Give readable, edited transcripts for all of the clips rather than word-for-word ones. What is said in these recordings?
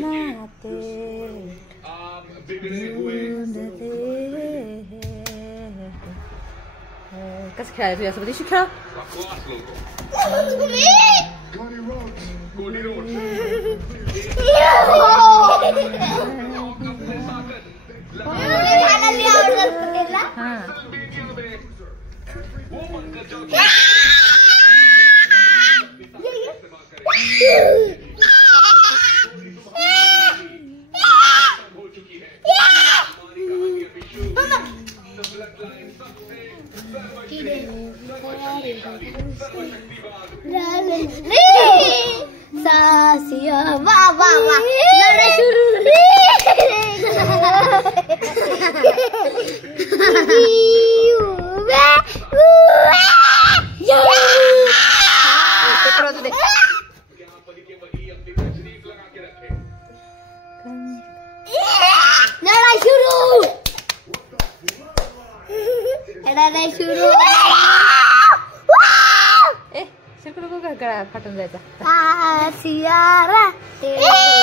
नाते कसं खेळायचं तुझ्यासोबत इशू खेळा सासिया वाह वाह वाह लड़ा शुरू लड़ा शुरू गळा फाटून जायचा सियारा तेरा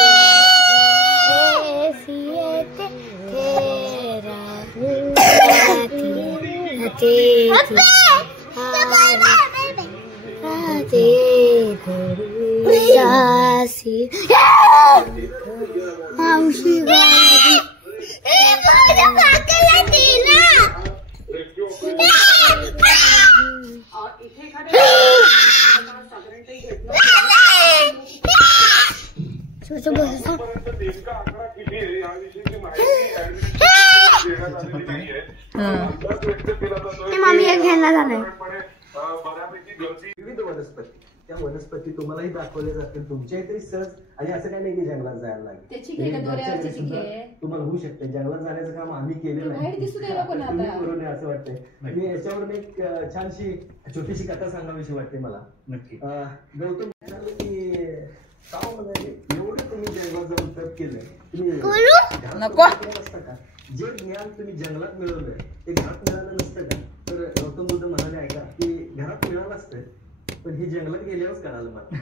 विविध वनस्पती त्या वनस्पती तुम्हालाही दाखवल्या जातील तुमच्या इथे सहज आणि असं काही नाही की जंगलात जायला लागेल तुम्हाला होऊ शकते जंगलात जाण्याचं काम आम्ही केलेलं आहे असं वाटतंय मी याच्यावरून एक छानशी छोटीशी कथा सांगावीशी वाटते मला नक्की गौतम की साव म्हणाले एवढं तुम्ही जंगलात जाऊन तप केलंय नसतं का जे ज्ञान तुम्ही जंगलात मिळवलंय ते घरात मिळालं नसतं का तर गौतम बुद्ध म्हणाले ऐका की घरात मिळालं असतं पण हे जंगलात गेल्यावरच कळालं मला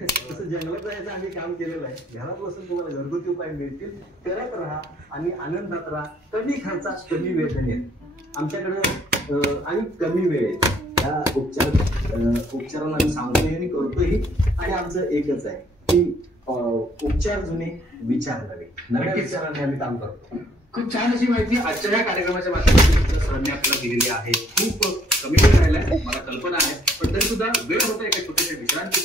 तसं जंगलात जायचं आम्ही काम केलेलं आहे घरात बसून तुम्हाला घरगुती उपाय मिळतील करत राहा आणि आनंदात राहा कमी खर्चात कमी वेदनेत आमच्याकडे आणि कमी वेळेत या उपचारांना आम्ही सांगतोय आणि करतोय आणि आमचं एकच आहे की उपचार जुने विचार नवे विचारांनी आम्ही काम करतो खूप छान अशी माहिती आजच्या या कार्यक्रमाच्या माध्यमातून सरांनी आपल्याला दिलेली आहे खूप कमी वेळ राहिलाय मला कल्पना आहे पण तरी सुद्धा वेळ होता एका छोट्याशा विचारांची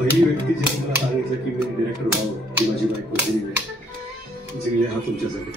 पहिली व्यक्ती जेव्हा मला सांगितलं की मी डिरेक्टर व्हावं ती माझी बायको जिंकले हा तुमच्यासाठी